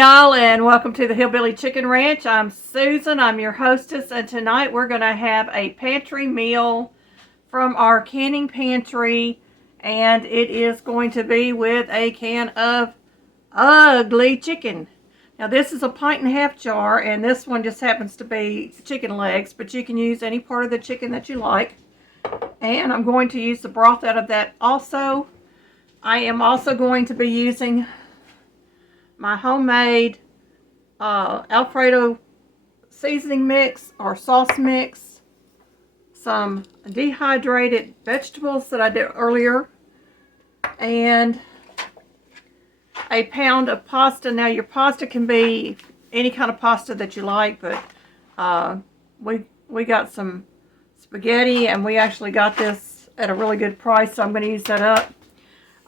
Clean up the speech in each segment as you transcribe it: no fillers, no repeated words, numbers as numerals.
y'all, and welcome to the Hillbilly Chicken Ranch. I'm Susan, I'm your hostess, and tonight we're going to have a pantry meal from our canning pantry, and it is going to be with a can of ugly chicken. Now this is a 1.5 pint jar, and this one just happens to be chicken legs, but you can use any part of the chicken that you like. And I'm going to use the broth out of that also. I am also going to be using my homemade Alfredo seasoning mix or sauce mix, some dehydrated vegetables that I did earlier, and a pound of pasta. Now your pasta can be any kind of pasta that you like, but we got some spaghetti, and we actually got this at a really good price, so I'm going to use that up.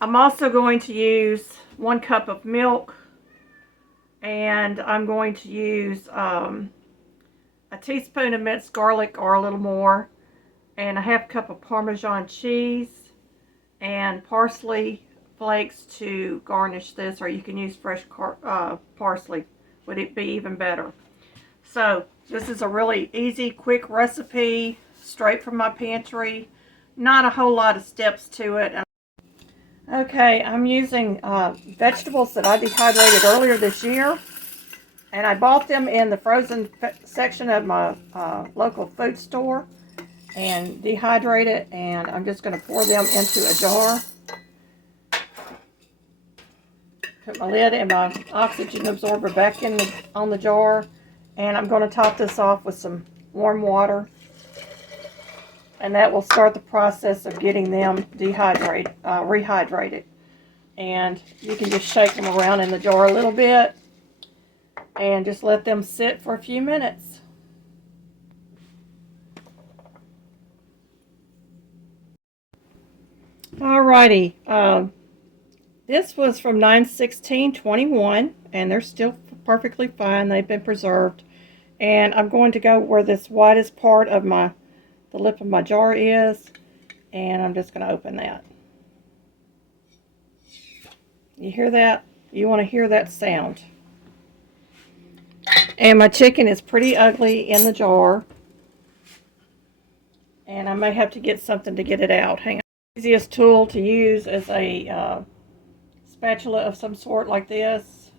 I'm also going to use 1 cup of milk, and I'm going to use a teaspoon of minced garlic or a little more, and a 1/2 cup of Parmesan cheese, and parsley flakes to garnish this, or you can use fresh parsley. Would it be even better? So this is a really easy, quick recipe, straight from my pantry. Not a whole lot of steps to it. Okay, I'm using vegetables that I dehydrated earlier this year, and I bought them in the frozen section of my local food store and dehydrated, and I'm just going to pour them into a jar. Put my lid and my oxygen absorber back on the jar, and I'm going to top this off with some warm water, and that will start the process of getting them rehydrated. And you can just shake them around in the jar a little bit and just let them sit for a few minutes. Alrighty, this was from 9/16/21, and they're still perfectly fine. They've been preserved. And I'm going to go where this widest part of the lip of my jar is, and I'm just going to open that. You hear that? You want to hear that sound. And my chicken is pretty ugly in the jar, and I may have to get something to get it out. Hang on. The easiest tool to use is a spatula of some sort like this,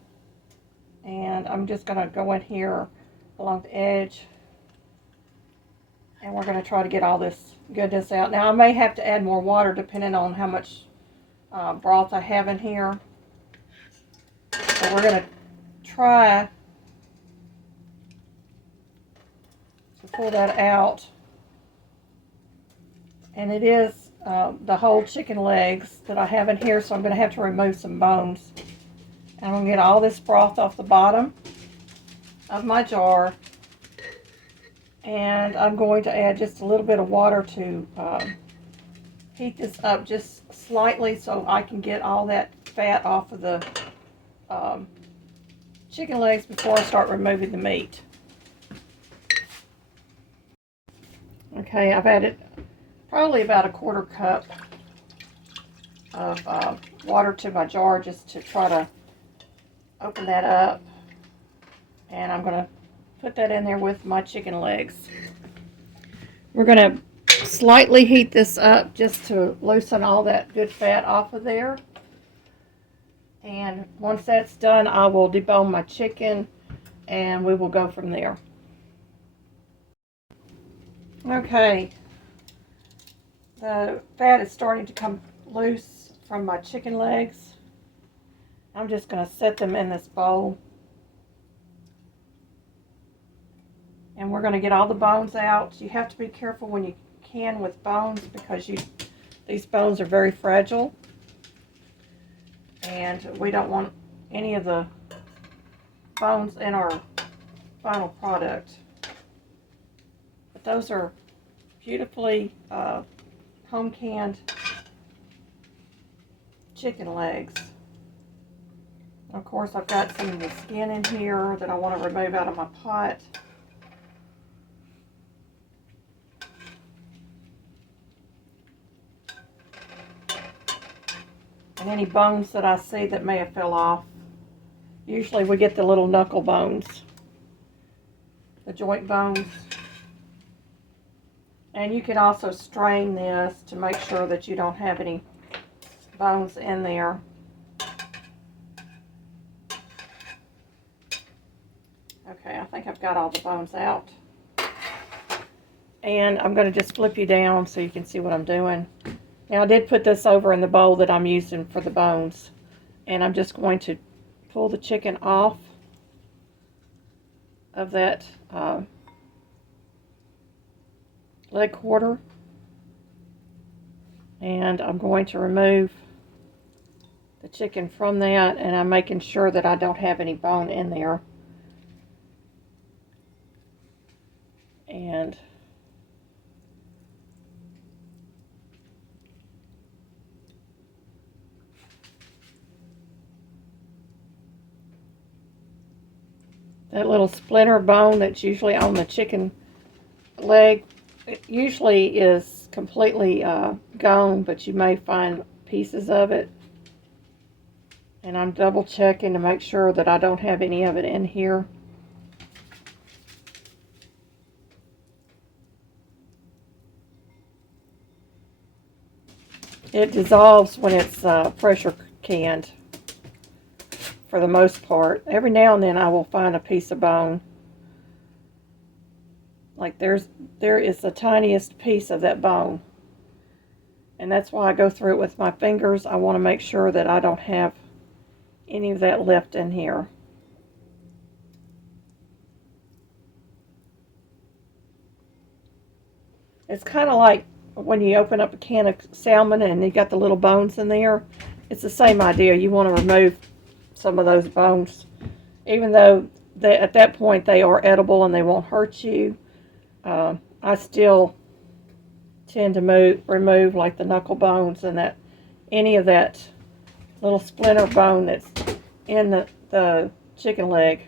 and I'm just going to go in here along the edge, and we're going to try to get all this goodness out. Now I may have to add more water depending on how much broth I have in here, so we're going to try to pull that out. And it is the whole chicken legs that I have in here, so I'm going to have to remove some bones. And I'm going to get all this broth off the bottom of my jar, and I'm going to add just a little bit of water to heat this up just slightly so I can get all that fat off of the chicken legs before I start removing the meat. Okay, I've added probably about a 1/4 cup of water to my jar just to try to open that up, and I'm going to put that in there with my chicken legs. We're going to slightly heat this up just to loosen all that good fat off of there, and once that's done I will debone my chicken and we will go from there. Okay, the fat is starting to come loose from my chicken legs. I'm just going to set them in this bowl, and we're going to get all the bones out. You have to be careful when you can with bones, because these bones are very fragile, and we don't want any of the bones in our final product. But those are beautifully home canned chicken legs. Of course, I've got some of the skin in here that I want to remove out of my pot. And any bones that I see that may have fell off, Usually we get the little knuckle bones, the joint bones. And you can also strain this to make sure that you don't have any bones in there. Okay, I think I've got all the bones out. And I'm going to just flip you down so you can see what I'm doing. Now I did put this over in the bowl that I'm using for the bones. And I'm just going to pull the chicken off of that leg quarter. And I'm going to remove the chicken from that, and I'm making sure that I don't have any bone in there. And that little splinter bone that's usually on the chicken leg, it usually is completely gone, but you may find pieces of it. And I'm double checking to make sure that I don't have any of it in here. It dissolves when it's pressure canned, for the most part. Every now and then I will find a piece of bone. Like there is the tiniest piece of that bone. And that's why I go through it with my fingers. I want to make sure that I don't have any of that left in here. It's kind of like when you open up a can of salmon and you got the little bones in there. It's the same idea. You want to remove some of those bones, even though at that point they are edible and they won't hurt you. I still tend to remove like the knuckle bones and that any of that little splinter bone that's in the chicken leg.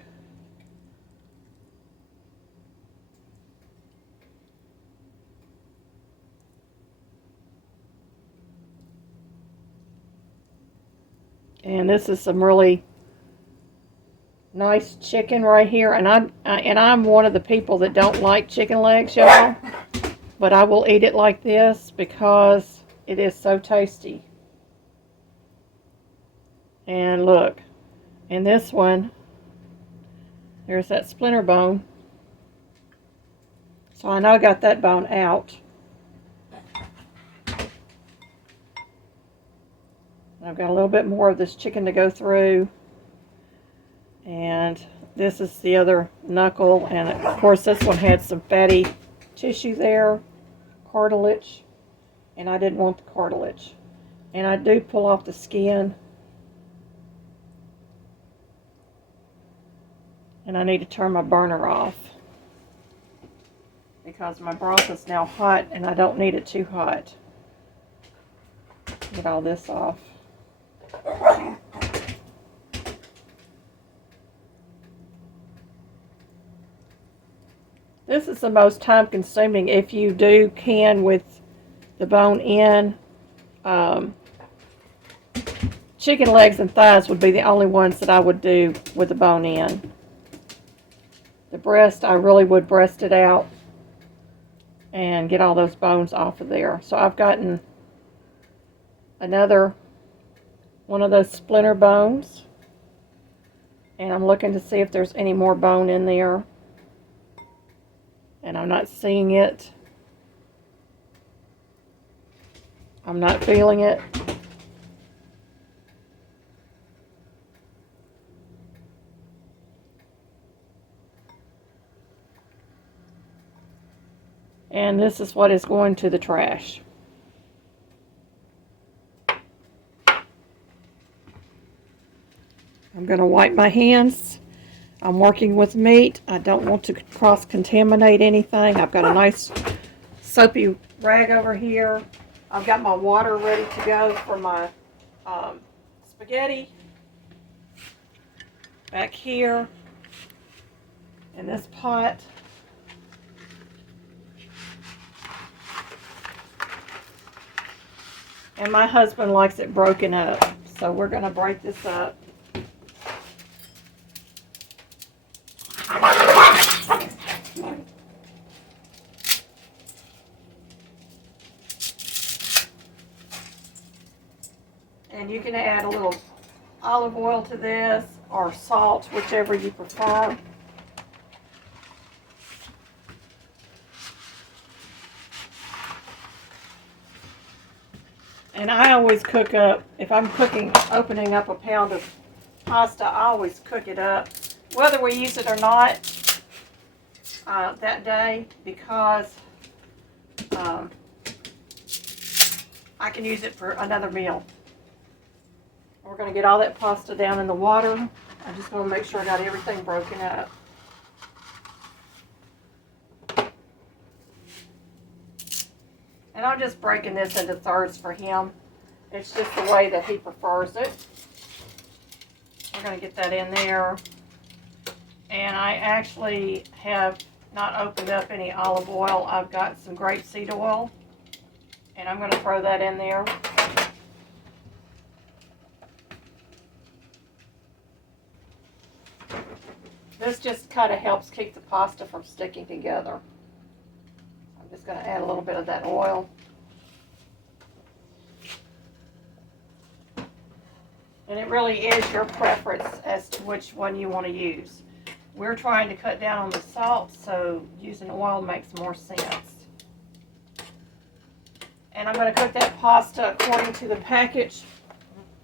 And this is some really nice chicken right here. And I'm one of the people that don't like chicken legs, y'all. But I will eat it like this because it is so tasty. And look, in this one, there's that splinter bone. So I know I got that bone out. I've got a little bit more of this chicken to go through. And this is the other knuckle. And of course this one had some fatty tissue there, cartilage. And I didn't want the cartilage. And I do pull off the skin. And I need to turn my burner off, because my broth is now hot and I don't need it too hot. Get all this off. This is the most time consuming if you do can with the bone in. Chicken legs and thighs would be the only ones that I would do with the bone in. The breast, I really would breast it out and get all those bones off of there. So I've gotten another one of those splinter bones, and I'm looking to see if there's any more bone in there, and I'm not seeing it. I'm not feeling it. And this is what is going to the trash. I'm going to wipe my hands. I'm working with meat. I don't want to cross-contaminate anything. I've got a nice soapy rag over here. I've got my water ready to go for my spaghetti. Back here in this pot. And my husband likes it broken up, so we're going to break this up. You can add a little olive oil to this or salt, whichever you prefer. And I always cook up, if I'm opening up a pound of pasta, I always cook it up, whether we use it or not that day, because I can use it for another meal. We're going to get all that pasta down in the water. I just want to make sure I got everything broken up. And I'm just breaking this into thirds for him. It's just the way that he prefers it. We're going to get that in there. And I actually have not opened up any olive oil. I've got some grapeseed oil. And I'm going to throw that in there. This just kind of helps keep the pasta from sticking together. I'm just going to add a little bit of that oil. And it really is your preference as to which one you want to use. We're trying to cut down on the salt, so using oil makes more sense. And I'm going to cook that pasta according to the package.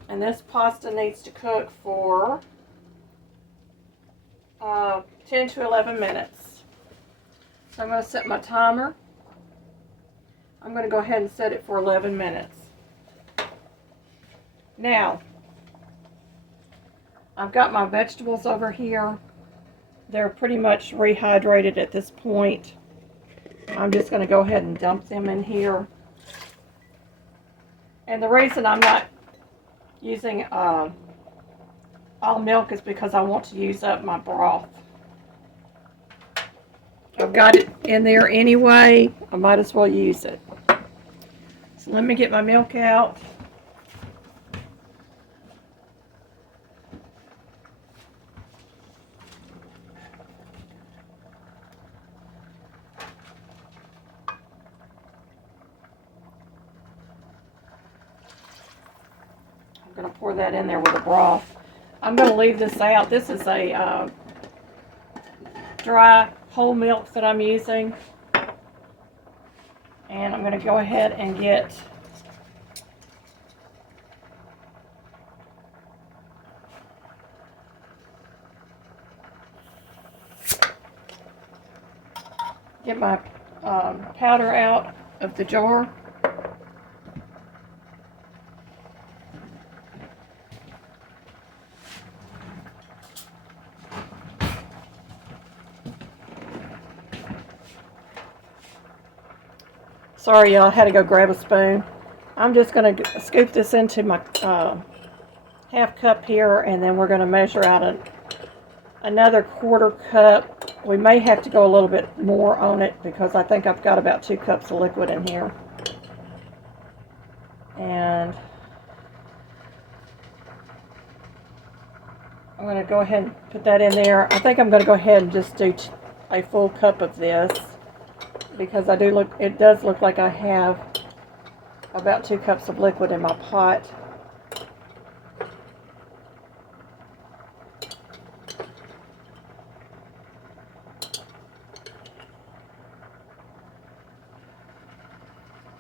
And this pasta needs to cook for 10 to 11 minutes. So I'm going to set my timer. I'm going to go ahead and set it for 11 minutes. Now, I've got my vegetables over here. They're pretty much rehydrated at this point. I'm just going to go ahead and dump them in here. And the reason I'm not using all milk is because I want to use up my broth. I've got it in there anyway. I might as well use it. So let me get my milk out. I'm going to pour that in there with the broth. I'm going to leave this out. This is a dry whole milk that I'm using. And I'm going to go ahead and get my powder out of the jar. Sorry, y'all, I had to go grab a spoon. I'm just going to scoop this into my half cup here, and then we're going to measure out another quarter cup. We may have to go a little bit more on it because I think I've got about 2 cups of liquid in here. And I'm going to go ahead and put that in there. I think I'm going to go ahead and just do a full cup of this, because it does look like I have about 2 cups of liquid in my pot.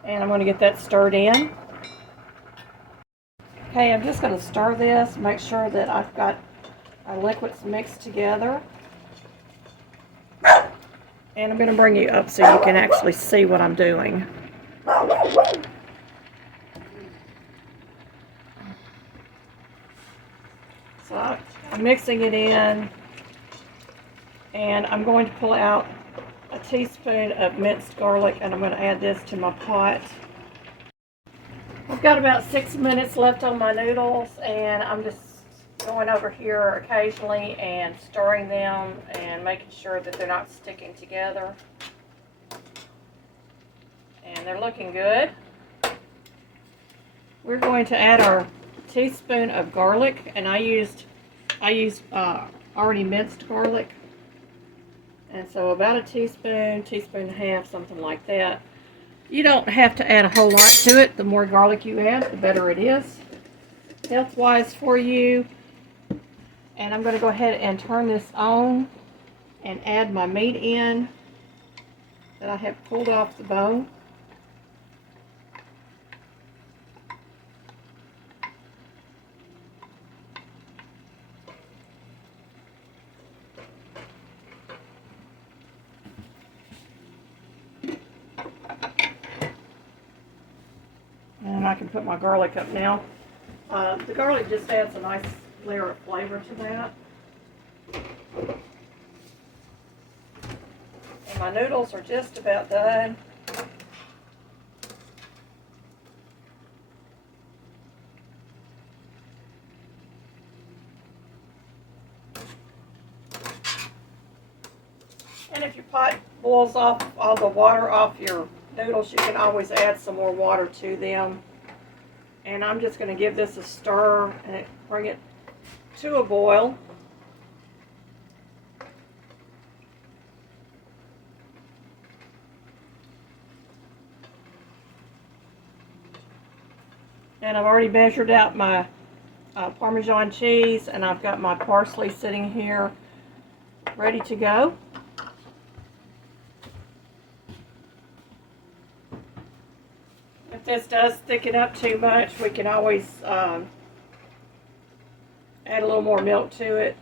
And I'm going to get that stirred in. Okay, I'm just going to stir this, make sure that I've got our liquids mixed together. And I'm going to bring you up so you can actually see what I'm doing. So I'm mixing it in, and I'm going to pull out a teaspoon of minced garlic, and I'm going to add this to my pot. I've got about 6 minutes left on my noodles, and I'm just going over here occasionally and stirring them and making sure that they're not sticking together. And they're looking good. We're going to add our teaspoon of garlic, and I used already minced garlic. And so about a teaspoon, teaspoon and a half, something like that. You don't have to add a whole lot to it. The more garlic you add, the better it is. health-wise for you. And I'm going to go ahead and turn this on and add my meat in that I have pulled off the bone. And I can put my garlic up now. The garlic just adds a nice layer of flavor to that. And my noodles are just about done. And if your pot boils off all the water off your noodles, you can always add some more water to them. And I'm just going to give this a stir and bring it to a boil. And I've already measured out my Parmesan cheese, and I've got my parsley sitting here ready to go. If this does thicken up too much, we can always add a little more milk to it.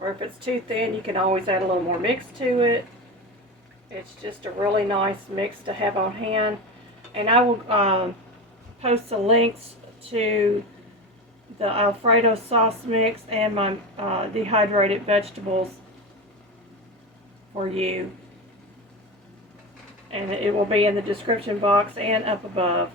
Or if it's too thin, you can always add a little more mix to it. It's just a really nice mix to have on hand. And I will post the links to the Alfredo sauce mix and my dehydrated vegetables for you. And it will be in the description box and up above.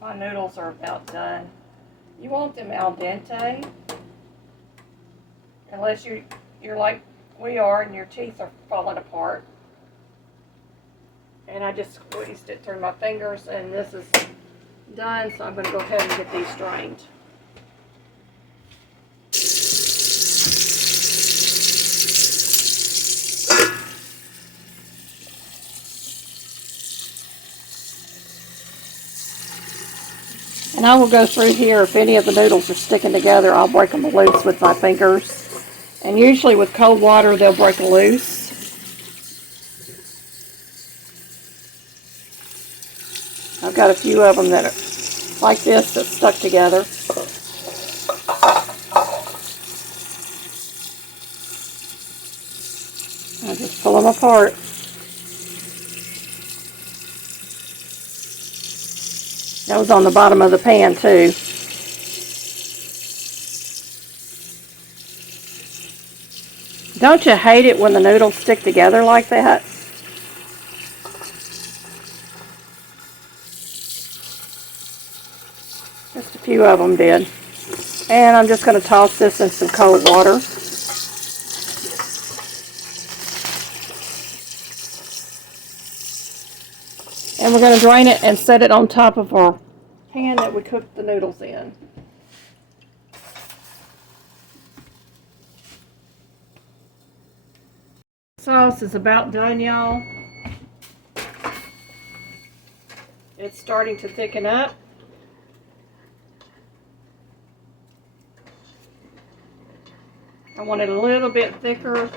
My noodles are about done. You want them al dente, unless you're like we are and your teeth are falling apart. And I just squeezed it through my fingers, and this is done, so I'm going to go ahead and get these drained. And I will go through here. If any of the noodles are sticking together, I'll break them loose with my fingers. And usually with cold water, they'll break loose. I've got a few of them that are like this, that's stuck together. I just pull them apart. That was on the bottom of the pan too. Don't you hate it when the noodles stick together like that? Just a few of them did. And I'm just going to toss this in some cold water. And we're going to drain it and set it on top of our pan that we cooked the noodles in. Sauce is about done, y'all. It's starting to thicken up. I want it a little bit thicker.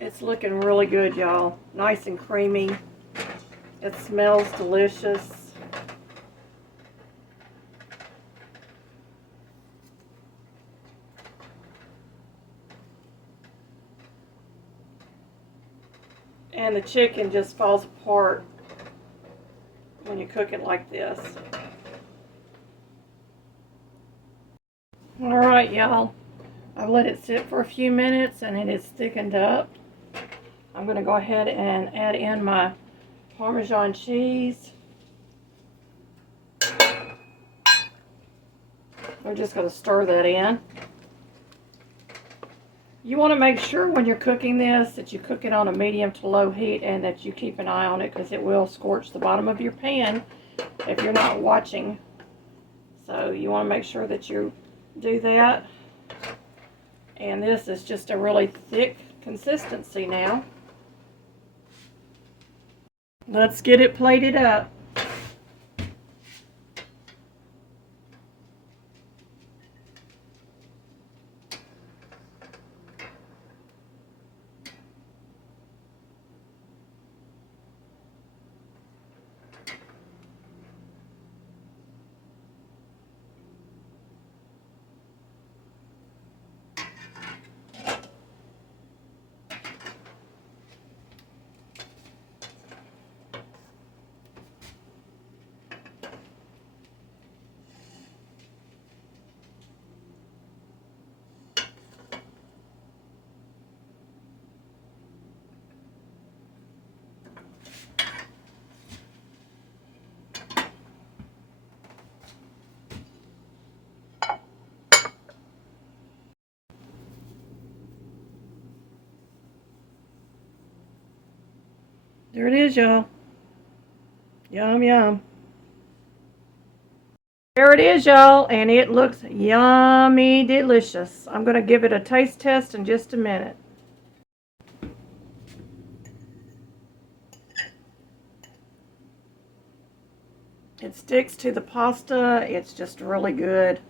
It's looking really good, y'all. Nice and creamy. It smells delicious. And the chicken just falls apart when you cook it like this. Alright, y'all. I've let it sit for a few minutes and it is thickened up. I'm going to go ahead and add in my Parmesan cheese. We're just going to stir that in. You want to make sure when you're cooking this that you cook it on a medium to low heat and that you keep an eye on it, because it will scorch the bottom of your pan if you're not watching. So you want to make sure that you do that. And this is just a really thick consistency now. Let's get it plated up. There it is, y'all. Yum, yum. There it is, y'all, and it looks yummy delicious. I'm going to give it a taste test in just a minute. It sticks to the pasta. It's just really good.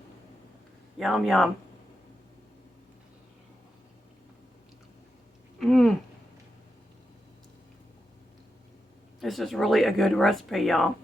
Yum, yum. Mmm. This is really a good recipe, y'all.